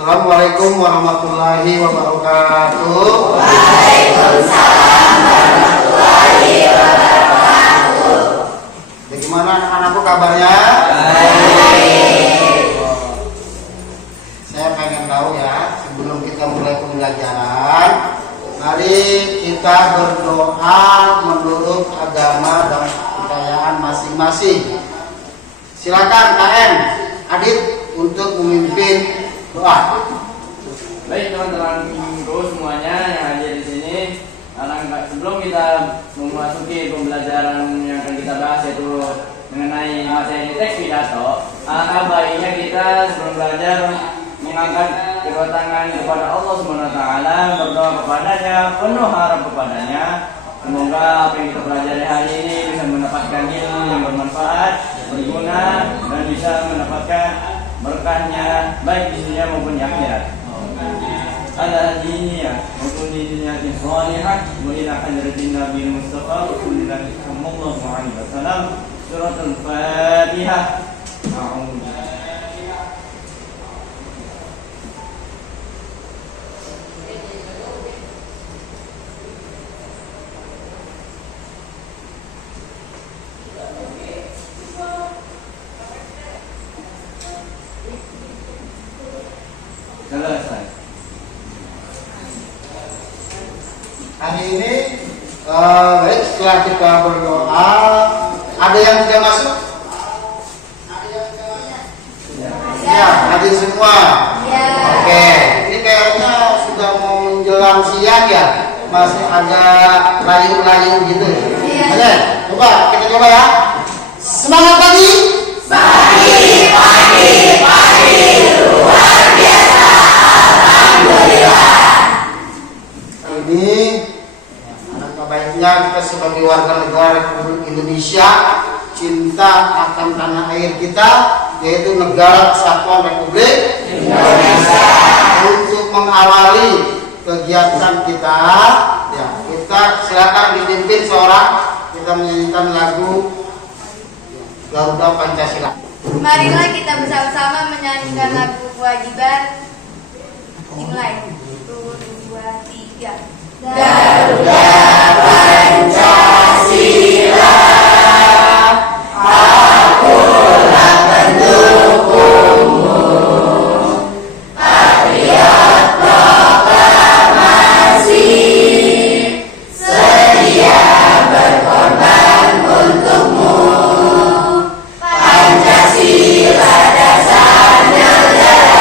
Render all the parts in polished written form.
Assalamualaikum warahmatullahi wabarakatuh. Waalaikumsalam warahmatullahi wabarakatuh. Bagaimana anak-anakku kabarnya? Baik. Saya pengen tahu ya, sebelum kita mulai pembelajaran, mari kita berdoa menurut agama dan kepercayaan masing-masing. Silakan KM Adit untuk memimpin doa. Baik teman-teman minggu semuanya yang hadir di sini. Sebelum kita memasuki pembelajaran yang akan kita bahas yaitu mengenai materi teks pidato, alangkah baiknya kita sebelum belajar mengangkat kedua tangan kepada Allah Subhanahu wa taala, berdoa kepadanya, penuh harap kepadanya. Semoga apa yang kita pelajari hari ini bisa mendapatkan ilmu yang bermanfaat, berguna, dan bisa mendapatkan berkahnya baik di dunia maupun di akhirat. Ala diniyah maupun di dunia yang salihah wa ila hadratin Nabi Mustafa sallallahu alaihi wasallam. Suratul Fatihah. A'udzu. Selesai. Hari ini baik, setelah kita berdoa, ada yang tidak masuk? Ya, hadir semua. Ya. Oke, ini kayaknya sudah mau menjelang siang ya, masih agak layu-layu gitu. Iya. Oke, coba kita coba ya. Semangat pagi. Pagi, luar biasa. Alhamdulillah. Ini alangkah baiknya kita sebagai warga negara Republik Indonesia cinta akan tanah air kita, yaitu Negara Kesatuan Republik Indonesia. Untuk mengawali kegiatan kita, ya kita silakan dipimpin seorang, kita menyanyikan lagu Garuda Pancasila. Marilah kita bersama-sama menyanyikan lagu kewajiban. Dimulai. 1, 2, 3. Garuda Pancasila, akulah pendukungmu. Patriot proklamasi, sedia berkorban untukmu. Pancasila dasar negara,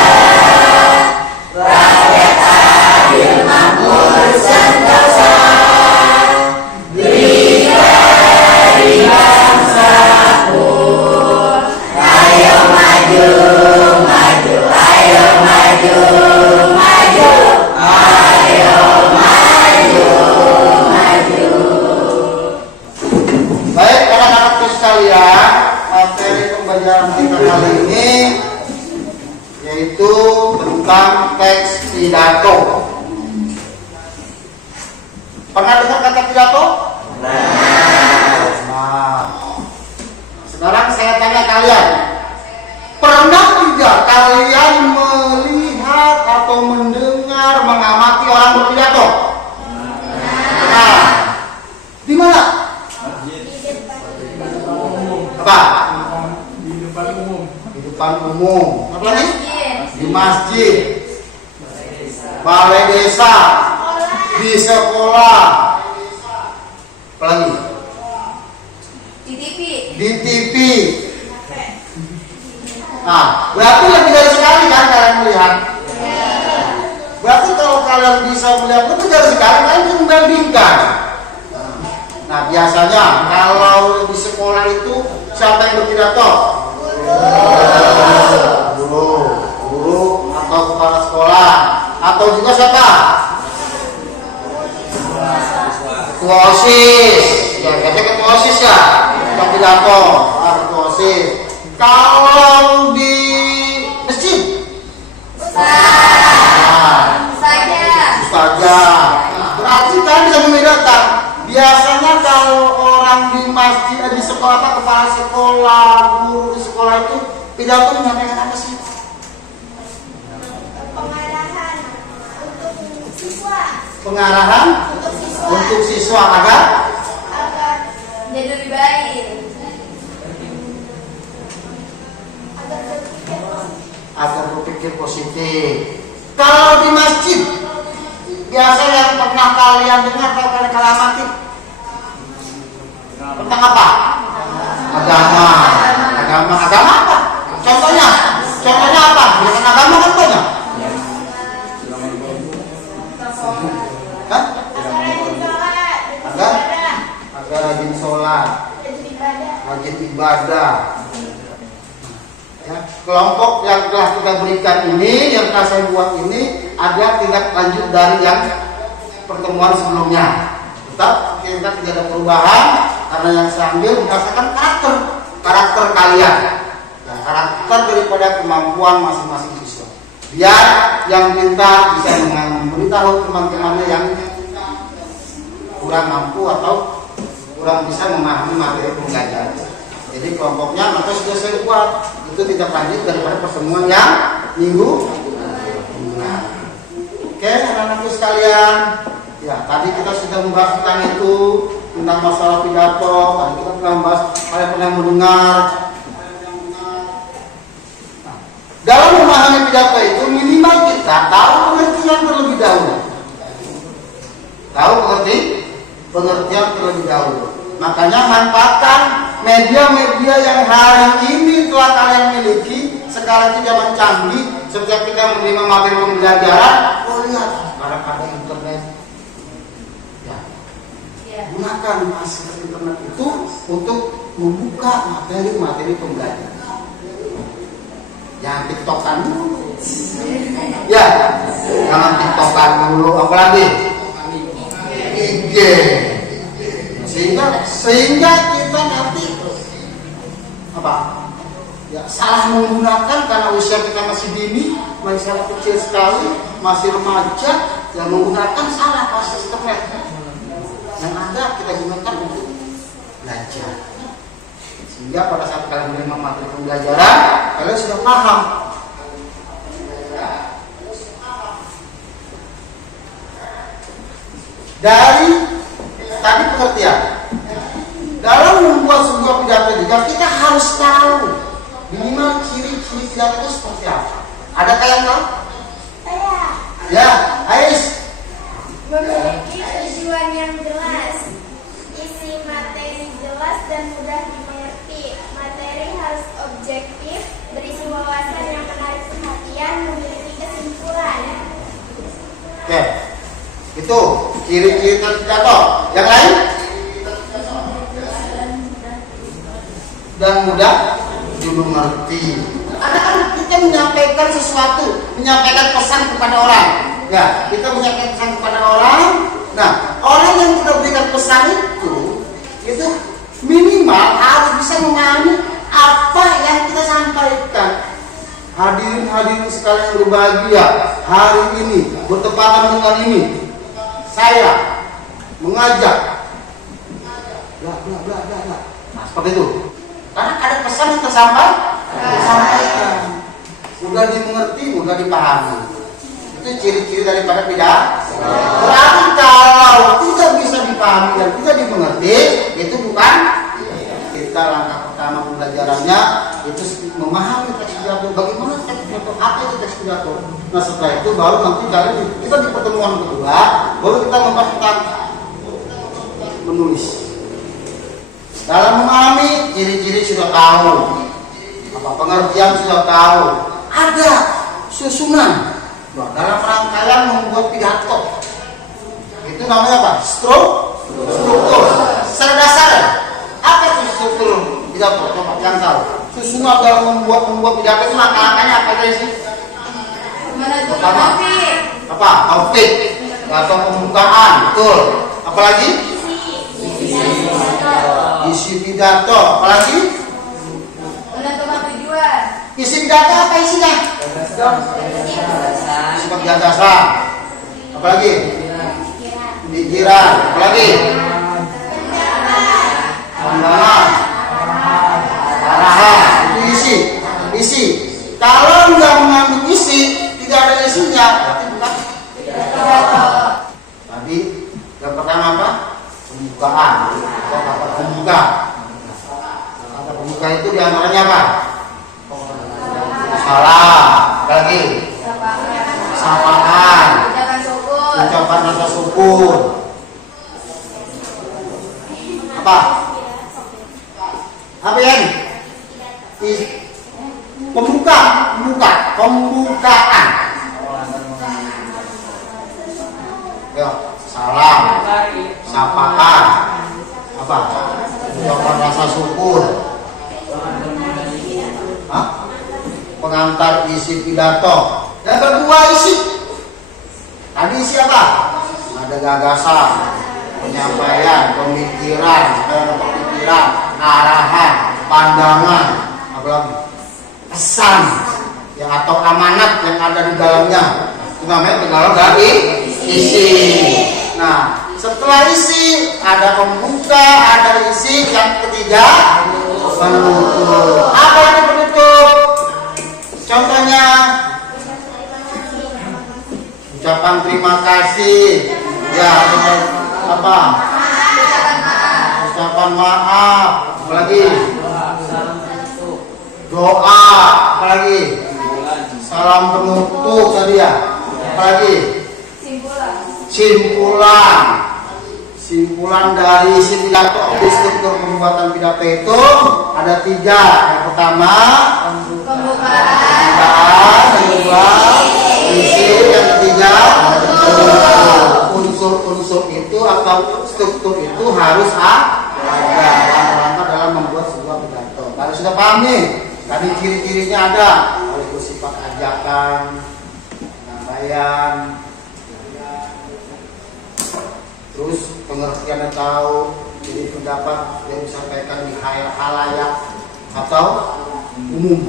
rakyat adil makmur sentosa, berdikari bangsaku. Ayo maju, maju, ayo maju, maju, ayo maju, maju. Baik anak-anakku sekalian, materi pembelajaran kita kali ini yaitu tentang teks pidato. Pernah dengar kata pidato? Nah, sekarang saya tanya kalian, pernah tidak kalian melihat atau mendengar, mengamati orang berpidato? Nah, di mana? Apa? Di depan umum. Apa lagi? Di masjid, balai desa, di sekolah. Apa lagi? Di TV. Di TV. Nah, berarti lebih dari sekali kan kalian melihat. Berarti kalau kalian bisa melihat lebih dari sekali, kalian bisa membandingkan. Nah, biasanya kalau di sekolah itu siapa yang berpidato? Guru atau kepala sekolah, atau juga siapa? Ketua OSIS. Ya, katanya ketua OSIS ya, yang pidato, ketua OSIS. Kalau di masjid, ustazah. Berarti kalian bisa membedakan. Biasanya kalau orang di masjid, di sekolah, kepala sekolah, guru di sekolah itu pidato menyampaikan apa sih? Pengarahan untuk siswa agar jadi lebih baik. agar berpikir positif. Kalau di masjid, biasa yang pernah kalian dengar kalau kalian amati tentang apa? Agama apa? Contohnya apa? Bukan agama kan banyak. Hah? Agar rajin sholat, rajin ibadah. Ya, kelompok yang telah kita berikan ini, yang telah saya buat ini adalah tindak lanjut dari yang pertemuan sebelumnya. Tetap kita tidak ada perubahan karena yang saya ambil berdasarkan karakter kalian, ya, karakter daripada kemampuan masing-masing siswa. Biar yang pintar bisa memberitahu teman-temannya yang kurang mampu atau kurang bisa memahami materi pembelajaran. Jadi kelompoknya maka sudah saya buat itu tidak lanjut daripada pertemuan yang minggu. Nah, oke anak-anakku sekalian, ya tadi kita sudah membahas tentang itu, tentang masalah pidato. Tadi kita pernah membahas, kalian pernah mendengar. Nah, dalam memahami pidato itu minimal kita tahu pengertian terlebih dahulu. Tahu pengertian terlebih dahulu. Makanya manfaatkan media-media yang hari ini telah kalian miliki. Sekarang itu zaman canggih. Setiap kita menerima materi pembelajaran, lihat sekarang ada internet. Ya. Gunakan akses internet itu untuk membuka materi-materi pembelajaran. Jangan tiktokan dulu. Ya, jangan tiktokan dulu. Apalagi IG. Sehingga kita nanti apa? Ya, salah menggunakan karena usia kita masih dini, masih sangat kecil sekali, masih remaja, yang menggunakan salah akses internet. Yang ada kita gunakan untuk belajar. Sehingga pada saat kalian menerima materi pembelajaran, kalian sudah paham. Dari tadi pengertian. Dalam membuat sebuah pidato juga kita harus tahu minimal ciri-ciri pidato itu seperti apa. Adakah yang tahu? Ya, Ais. Memiliki tujuan yang jelas, isi materi jelas dan mudah dimengerti. Materi harus objektif, berisi wawasan yang menarik perhatian, memiliki kesimpulan. Oke, itu ciri-ciri pidato. Yang lain? Dan mudah dimengerti. Anak-anak kita menyampaikan sesuatu, menyampaikan pesan kepada orang. Ya, kita menyampaikan pesan kepada orang. Nah, orang yang kita berikan pesan itu minimal harus bisa memahami apa yang kita sampaikan. Hadirin sekalian berbahagia, hari ini bertepatan dengan ini, saya mengajak bla bla bla bla bla. Nah, seperti itu. Karena ada pesan yang tersampaikan, mudah dimengerti, mudah dipahami. Itu ciri-ciri daripada pidato. Berarti kalau tidak bisa dipahami dan tidak dimengerti, itu bukan kita. Langkah pertama pembelajarannya itu memahami teks pidato. Bagaimana teks pidato? Apa itu teks pidato? Nah setelah itu baru nanti kita di pertemuan kedua baru kita membahas tentang menulis. Dalam memahami, ciri-ciri sudah tahu, apa pengertian sudah tahu, ada susunan. Nah, dalam rangkaian membuat pidato, itu namanya apa? Struktur. Secara dasar, apa itu struktur pidato? Coba yang tahu. Susunan dalam membuat pidato itu langkah-langkahnya apa aja sih? Pertama, apa? Topik atau pembukaan, betul. Apalagi? Isi pidato, apalagi? Menentukan tujuan. Isi pidato apa isinya? Sifat gagasan. Apalagi? Pikiran. Apalagi? Pandangan. Arahan. Itu isi. Kalau nggak mengandung isi, tidak ada isinya, berarti bukan pidato. pembukaan atau kata pembuka. Kata pembuka itu diantaranya apa? Salam, lagi sapaan, ucapan rasa syukur. Apa? Apa yang? Pembukaan. Ya, salam, sapaan, apa? Ucapan rasa syukur. Hah? Pengantar isi pidato. Yang kedua isi. Tadi isi apa? Ada gagasan, penyampaian, pemikiran, arahan, pandangan, apalagi pesan yang atau amanat yang ada di dalamnya. Itu namanya terdalam dari isi. Nah, setelah isi ada pembuka, ada isi, yang ketiga penutup. Apa itu penutup? Contohnya ucapan terima kasih, ya, apa? Ucapan maaf, apalagi doa, apalagi salam penutup tadi ya, apalagi simpulan dari isi pidato. Di struktur pembuatan pidato itu ada 3. Yang pertama pembukaan, yang kedua isi, yang ketiga unsur-unsur itu atau struktur itu harus ada dalam membuat sebuah pidato. Kalau sudah paham nih, tadi ciri-cirinya ada, harus bersifat ajakan, penyampaian, terus pengertiannya tahu, jadi pendapat yang disampaikan di halayak atau umum.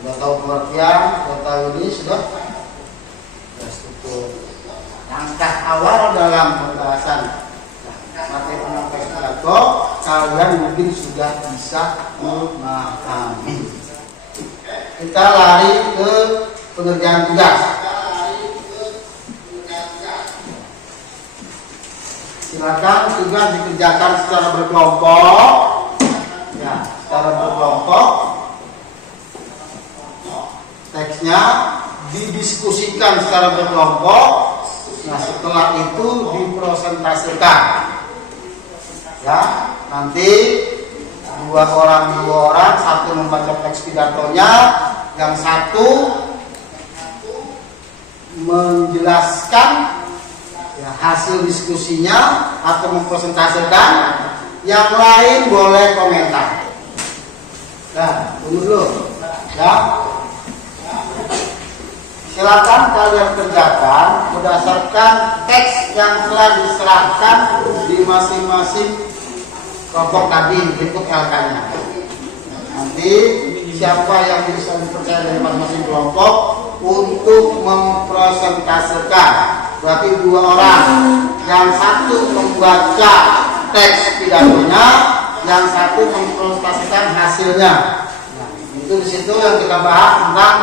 Sudah tahu pengertian, sudah tahu ini, sudah struktur. Langkah awal dalam pembahasan materi penyampaian pidato, kalian mungkin sudah bisa memahami. Kita lari ke pengerjaan tugas. Silakan tugas dikerjakan secara berkelompok. Ya, secara berkelompok. Teksnya didiskusikan secara berkelompok. Nah, setelah itu dipresentasikan. Ya, nanti dua orang, satu membaca teks pidatonya, yang satu menjelaskan ya, hasil diskusinya atau mempresentasikan, yang lain boleh komentar. Nah, tunggu dulu. Ya. Silakan kalian kerjakan berdasarkan teks yang telah diserahkan di masing-masing kelompok tadi, bentuk LK-nya. Nanti siapa yang bisa dipercaya dari masing-masing kelompok untuk mempresentasikan. Berarti 2 orang, yang satu membaca teks pidatonya, yang satu mempresentasikan hasilnya. Nah, itu di situ yang kita bahas tentang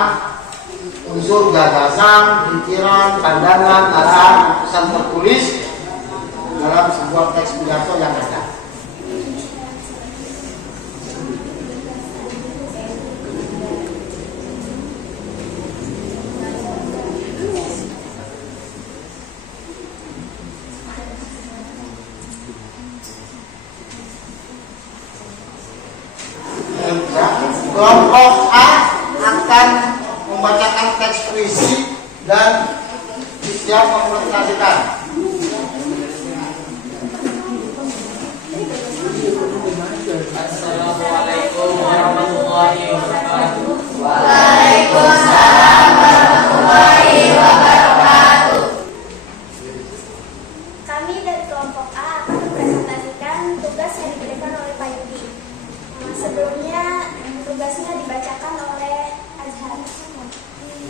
unsur gagasan, pikiran, pandangan, arahan, pesan tertulis dalam sebuah teks pidato yang ada. Kelompok A akan membacakan teks puisi dan siap mempresentasikan. Assalamualaikum warahmatullahi wabarakatuh. Waalaikumsalam warahmatullahi wabarakatuh. Kami dari kelompok A akan mempresentasikan tugas yang diberikan oleh Pak Yudi. Sebelumnya tugasnya dibacakan oleh Azhar.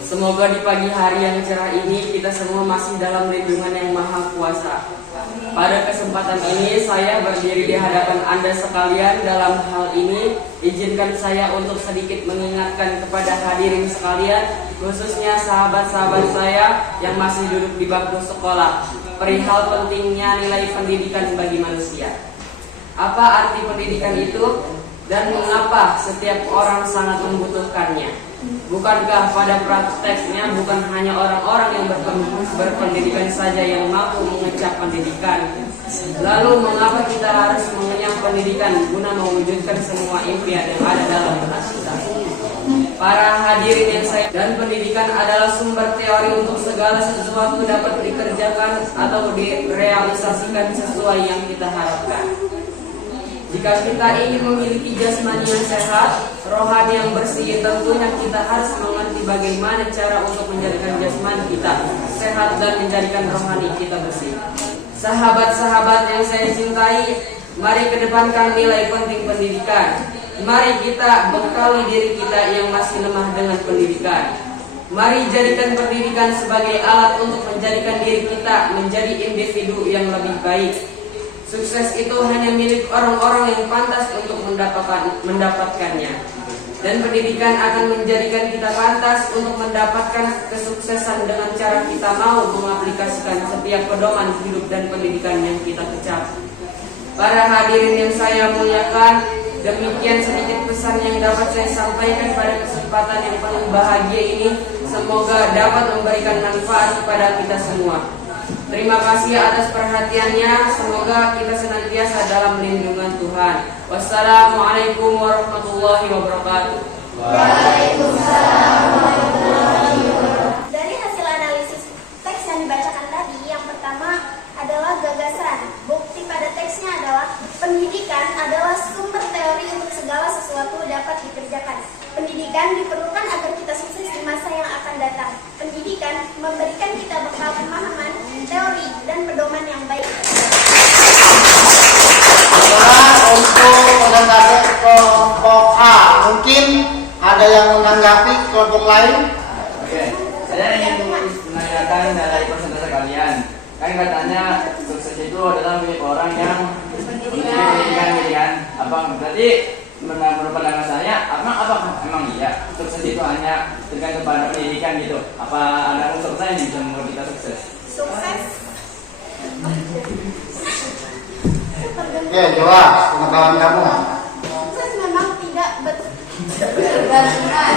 Semoga di pagi hari hari yang cerah ini kita semua masih dalam lindungan yang Maha Kuasa. Pada kesempatan ini saya berdiri di hadapan Anda sekalian. Dalam hal ini izinkan saya untuk sedikit mengingatkan kepada hadirin sekalian, khususnya sahabat-sahabat saya yang masih duduk di bangku sekolah, perihal pentingnya nilai pendidikan bagi manusia. Apa arti pendidikan itu dan mengapa setiap orang sangat membutuhkannya? Bukankah pada prakteknya bukan hanya orang-orang yang berpendidikan saja yang mampu mengecap pendidikan? Lalu mengapa kita harus mengenyam pendidikan guna mewujudkan semua impian yang ada dalam benak kita? Para hadirin yang saya, dan pendidikan adalah sumber teori untuk segala sesuatu dapat dikerjakan atau direalisasikan sesuai yang kita harapkan. Jika kita ingin memiliki jasmani yang sehat, rohani yang bersih, tentunya kita harus mengerti bagaimana cara untuk menjadikan jasmani kita sehat dan menjadikan rohani kita bersih. Sahabat-sahabat yang saya cintai, mari kedepankan nilai penting pendidikan. Mari kita bekali diri kita yang masih lemah dengan pendidikan. Mari jadikan pendidikan sebagai alat untuk menjadikan diri kita menjadi individu yang lebih baik. Sukses itu hanya milik orang-orang yang pantas untuk mendapatkannya. Dan pendidikan akan menjadikan kita pantas untuk mendapatkan kesuksesan dengan cara kita mau mengaplikasikan setiap pedoman hidup dan pendidikan yang kita kecap. Para hadirin yang saya muliakan, demikian sedikit pesan yang dapat saya sampaikan pada kesempatan yang penuh bahagia ini. Semoga dapat memberikan manfaat kepada kita semua. Terima kasih atas perhatiannya. Semoga kita senantiasa dalam lindungan Tuhan. Wassalamualaikum warahmatullahi wabarakatuh. Waalaikumsalam warahmatullahi wabarakatuh. Dari hasil analisis teks yang dibacakan tadi, yang pertama adalah gagasan. Bukti pada teksnya adalah pendidikan adalah sumber teori untuk segala sesuatu dapat dikerjakan. Pendidikan diperlukan agar kita sukses di masa yang akan datang. Pendidikan memberikan kita bekal pemahaman, teori, dan pedoman yang baik. Sekarang untuk presentasi kelompok A, mungkin ada yang menanggapi kelompok lain? Oke, saya ingin menanyakan dari persentase kalian. Kan katanya sukses itu adalah milik orang yang memiliki pendidikan. Apa berarti menurut pandangan saya, emang iya sukses itu hanya tergantung pada pendidikan gitu? Apa ada unsur lain yang bisa membuat kita sukses? Sukses. Ya, jelas pengetahuan kamu. Sukses memang tidak bergantungan.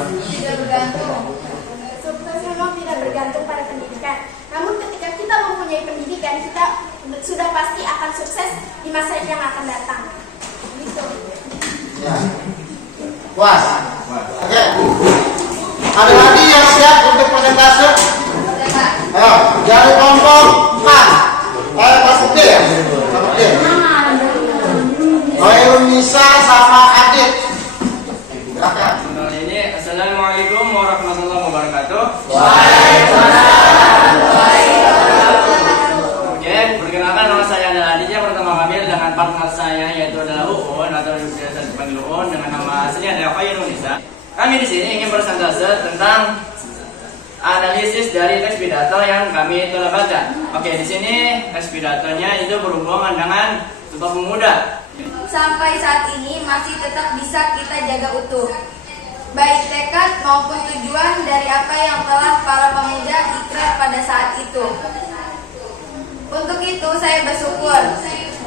Tidak bergantung. Sukses memang tidak bergantung pada pendidikan. Namun ketika kita mempunyai pendidikan, kita sudah pasti akan sukses di masa yang akan datang. Gitu. Ya. Puas. Oke. Ada lagi yang siap untuk presentase? Ayo, dari kelompok A. Kelompok D ya? Kelompok D. Nisa sama Adit. Silakan. Ini Assalamualaikum warahmatullahi wabarakatuh. Oke, perkenalkan nama saya adalah Aditya Pertama Kamil dengan partner saya yaitu adalah Uun atau biasa dipanggil Uun dengan nama aslinya adalah Khairul Nisa. Kami di sini ingin bersantase tentang analisis dari teks pidato yang kami telah baca. Oke, di sini teks pidatonya itu berhubungan dengan Sumpah Pemuda. Sampai saat ini masih tetap bisa kita jaga utuh, baik tekad maupun tujuan dari apa yang telah para pemuda ikrar pada saat itu. Untuk itu saya bersyukur.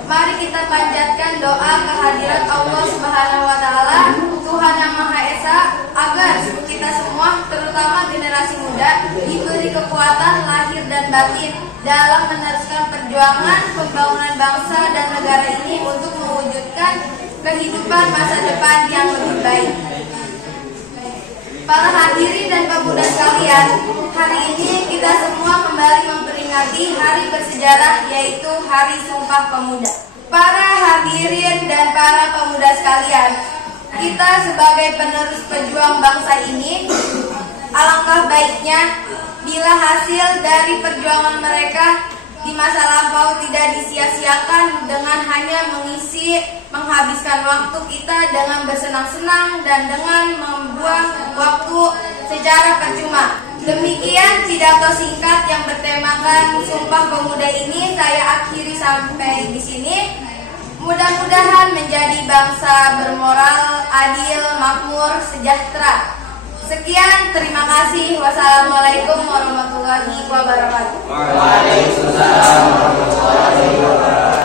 Mari kita panjatkan doa kehadirat Allah Subhanahu wa Ta'ala, Tuhan yang Maha Esa, agar kita semua, terutama generasi muda, diberi kekuatan lahir dan batin dalam meneruskan perjuangan pembangunan bangsa dan negara ini untuk mewujudkan kehidupan masa depan yang lebih baik. Para hadirin dan pemuda sekalian, hari ini kita semua kembali memperingati hari bersejarah, yaitu Hari Sumpah Pemuda. Para hadirin dan para pemuda sekalian, kita sebagai penerus pejuang bangsa ini, alangkah baiknya bila hasil dari perjuangan mereka di masa lampau tidak disia-siakan dengan hanya mengisi menghabiskan waktu kita dengan bersenang-senang dan dengan membuang waktu secara percuma. Demikian pidato singkat yang bertemakan Sumpah Pemuda ini saya akhiri sampai di sini. Mudah-mudahan menjadi bangsa bermoral, adil, makmur, sejahtera. Sekian, terima kasih. Wassalamualaikum warahmatullahi wabarakatuh. Waalaikumsalam warahmatullahi wabarakatuh.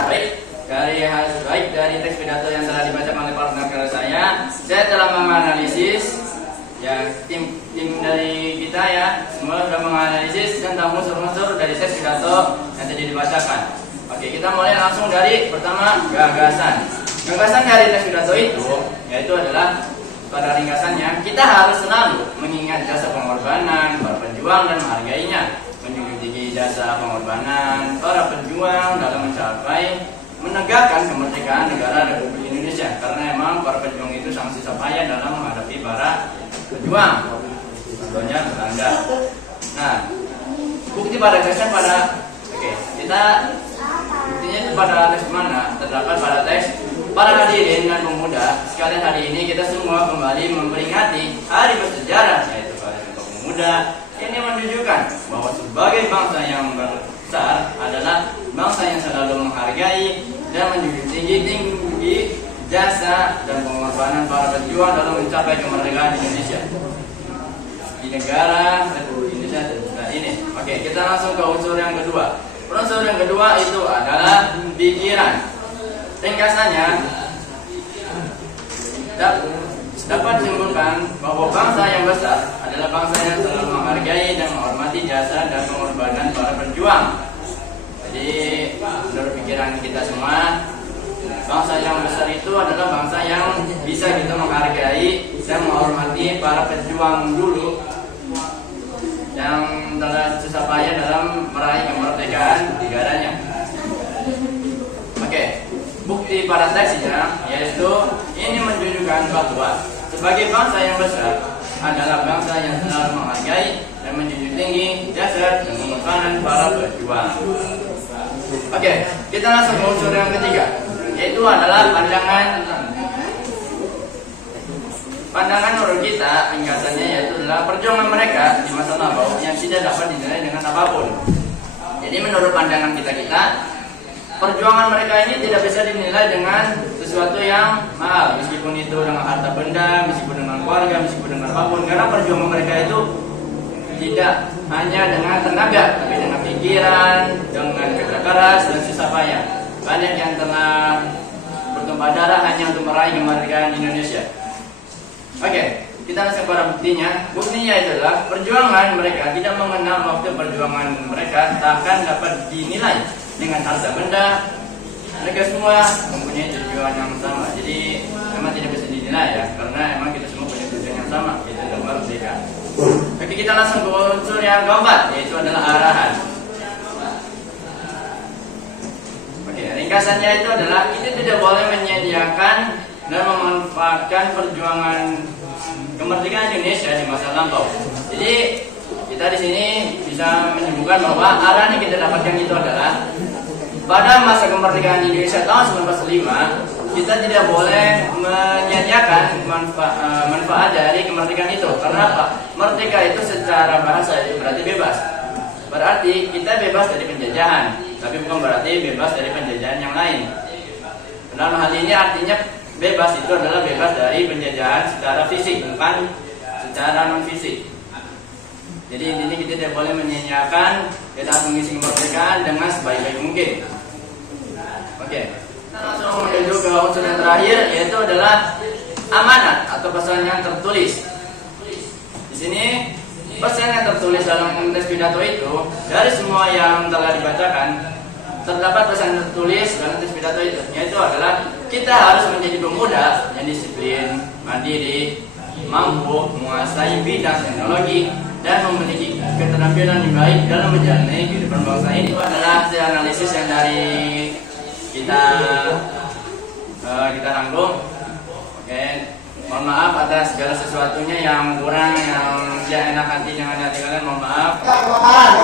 Baik dari teks pidato yang telah dibacakan oleh partner saya telah menganalisis ya tim dari kita ya semua sudah menganalisis tentang unsur-unsur dari teks pidato yang tadi dibacakan. Oke, kita mulai langsung dari pertama gagasan. Gagasan dari teks pidato itu yaitu adalah pada ringkasannya kita harus selalu mengingat jasa pengorbanan para pejuang dan menghargainya, menjunjung tinggi jasa pengorbanan para pejuang dalam mencapai menegakkan kemerdekaan negara Republik Indonesia, karena memang para pejuang itu sangat susah payah dalam menghadapi para pejuang, contohnya Belanda. Nah, bukti pada teksnya buktinya itu pada teks mana? Terdapat pada teks para hadirin dan pemuda sekalian, hari ini kita semua kembali memperingati hari bersejarah yaitu Hari Sumpah Pemuda. Ini menunjukkan bahwa sebagai bangsa yang besar adalah bangsa yang selalu menghargai dan menjunjung tinggi jasa dan pengorbanan para pejuang dalam mencapai kemerdekaan Indonesia di negara Republik Indonesia ini. Oke, kita langsung ke unsur yang kedua. Unsur yang kedua itu adalah pikiran. Ringkasannya dapat disimpulkan bahwa bangsa yang besar adalah bangsa yang selalu menghargai dan menghormati jasa dan pengorbanan para pejuang. Jadi menurut pikiran kita semua, bangsa yang besar itu adalah bangsa yang bisa kita menghargai dan menghormati para pejuang dulu yang telah susah payah dalam meraih kemerdekaan negaranya. Oke, bukti pada teksnya yaitu ini menunjukkan bahwa sebagai bangsa yang besar adalah bangsa yang selalu menghargai dan menjunjung tinggi jasa dan pengorbanan para pejuang. Oke, kita langsung ke unsur yang ketiga, yaitu adalah pandangan menurut kita. Ringkasannya yaitu adalah perjuangan mereka di masa lampau yang tidak dapat dinilai dengan apapun. Jadi menurut pandangan kita perjuangan mereka ini tidak bisa dinilai dengan sesuatu yang mahal, meskipun itu dengan harta benda, meskipun dengan keluarga, meskipun dengan apapun, karena perjuangan mereka itu tidak hanya dengan tenaga, tapi dengan pikiran, dengan kerja keras dan susah payah. Banyak yang telah bertumpah darah hanya untuk meraih kemerdekaan Indonesia. Oke, kita langsung pada buktinya. Buktinya adalah perjuangan mereka tidak mengenal waktu perjuangan mereka takkan dapat dinilai dengan harta benda. Mereka semua mempunyai tujuan yang sama. Jadi memang tidak bisa dinilai ya, karena memang kita semua punya tujuan yang sama, yaitu untuk merdeka. Oke, kita langsung ke unsur yang keempat, yaitu adalah arahan. Oke, ringkasannya itu adalah kita tidak boleh menyediakan dan memanfaatkan perjuangan kemerdekaan Indonesia di masa lampau. Jadi kita di sini bisa menyebutkan bahwa arahan yang kita dapatkan itu adalah pada masa kemerdekaan Indonesia tahun 1945 kita tidak boleh menyediakan manfaat dari kemerdekaan itu. Karena apa? Merdeka itu secara bahasa itu berarti bebas. Berarti kita bebas dari penjajahan, tapi bukan berarti bebas dari penjajahan yang lain. Dalam hal ini artinya bebas itu adalah bebas dari penjajahan secara fisik, bukan secara non fisik. Jadi intinya kita tidak boleh menyanyiakan kita mengisi kemerdekaan dengan sebaik-baik mungkin. Oke, kita langsung menuju ke unsur yang terakhir, yaitu adalah amanat atau pesan yang tertulis. Di sini pesan yang tertulis dalam teks pidato itu dari semua yang telah dibacakan terdapat pesan tertulis dalam teks pidato itu, yaitu adalah kita harus menjadi pemuda yang disiplin, mandiri, mampu menguasai bidang teknologi dan memiliki keterampilan yang baik dalam menjalani kehidupan bangsa ini. Itu adalah hasil analisis yang dari kita rangkum. Oke, mohon maaf atas segala sesuatunya yang kurang, yang tidak enak hati dengan hati kalian, mohon maaf.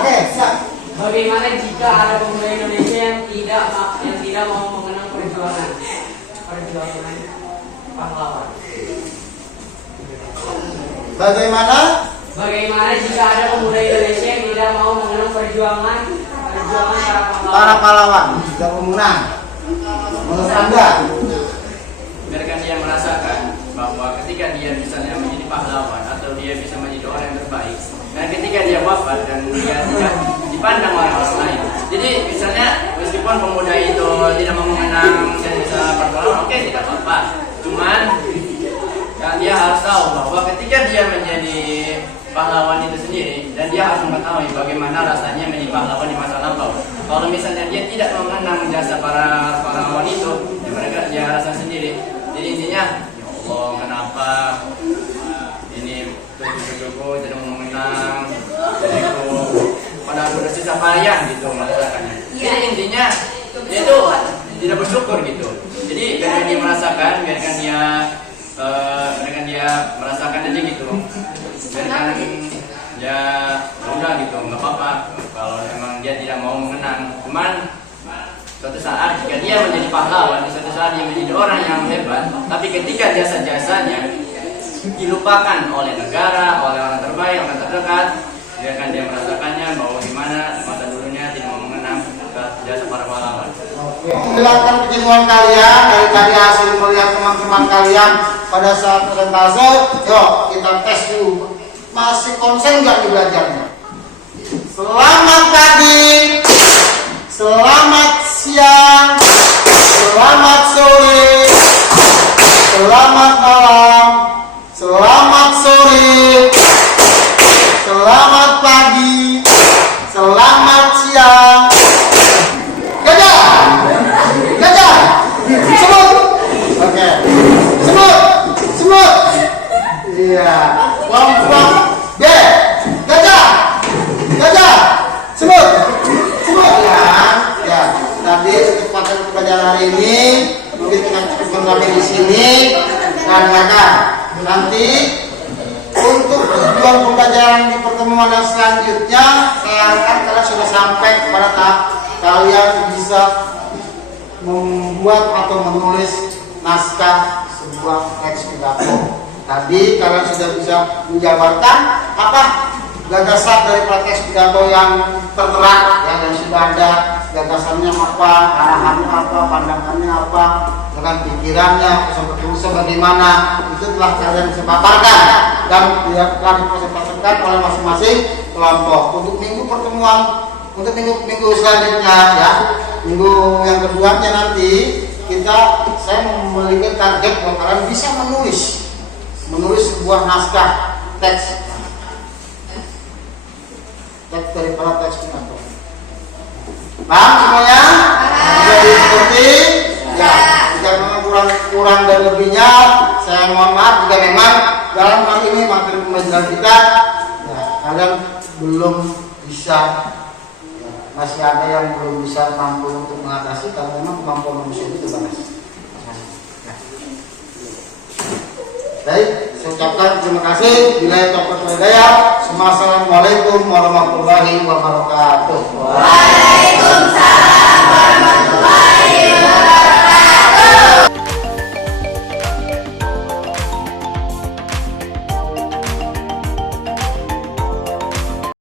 Oke, siap. Bagaimana jika ada pemuda Indonesia yang tidak mau mengenang perjuangan perjuangan pahlawan. Bagaimana jika ada pemuda Indonesia yang tidak mau mengenang perjuangan para pahlawan sudah pemenang? Menurut Anda? Biarkan dia merasakan bahwa ketika dia misalnya menjadi pahlawan atau dia bisa menjadi orang yang terbaik, dan ketika dia wafat dan dia tidak dipandang oleh orang lain. Jadi misalnya meskipun pemuda itu tidak mau mengenang dan bisa pahlawan, oke, tidak apa-apa. Cuman ya, dia harus tahu bahwa ketika dia menjadi pahlawan itu sendiri, dan dia harus mengetahui bagaimana rasanya menjadi pahlawan di masa lampau. Kalau misalnya dia tidak mengenang jasa para pahlawan itu, ya mereka dia rasa sendiri. Jadi intinya, ya Allah, kenapa ini cucu-cucuku tidak mengenang diriku, pada aku susah payah gitu merasakannya. Jadi intinya dia itu tidak bersyukur gitu. Jadi biarkan dia merasakan, biarkan dia merasakan aja gitu. Biarkan ya udah gitu, nggak apa-apa kalau emang dia tidak mau mengenang. Cuman suatu saat jika dia menjadi pahlawan, suatu saat dia menjadi orang yang hebat, tapi ketika jasa-jasanya dilupakan oleh negara, oleh orang terbaik, orang terdekat, biarkan dia merasakannya bahwa gimana masa dulunya tidak mau mengenang jasa para pahlawan. Silakan kejenuhan kalian dari tadi hasil melihat teman-teman kalian pada saat presentase. Yuk kita tes dulu, masih konsen nggak di belajarnya? Selamat pagi, selamat siang, selamat sore, selamat malam, selamat sore, selamat pagi, selamat siang. Gajah, gajah, semut. Oke, semut. Iya, wang. Gajah, semut. Ya. Tadi kesempatan pelajaran hari ini mungkin kita cukup sampai di sini dan nanti untuk tujuan pembelajaran di pertemuan yang selanjutnya, saya harapkan kalian sudah sampai kepada tahap kalian bisa membuat atau menulis naskah sebuah teks pidato. Tadi kalian sudah bisa menjabarkan apa gagasan dari teks pidato yang tertera, ya, dan sudah ada gagasannya apa, arahannya apa, pandangannya apa, dengan pikirannya, usaha bagaimana, itu telah kalian bisa paparkan dan telah dipresentasikan oleh masing-masing kelompok. Untuk minggu pertemuan, untuk minggu selanjutnya, ya, minggu yang keduanya nanti saya memiliki target bahwa kalian bisa menulis sebuah naskah teks daripada teks pidato. Paham semuanya? Jadi seperti ya, jika memang kurang dan lebihnya saya mohon maaf. Jika memang dalam hal ini materi pembelajaran kita ya, kalian belum bisa, ya, masih ada yang belum bisa mampu untuk mengatasi, karena memang kemampuan manusia itu terbatas. Baik, saya ucapkan terima kasih. Bila taufiq wal hidayah. Assalamualaikum warahmatullahi wabarakatuh.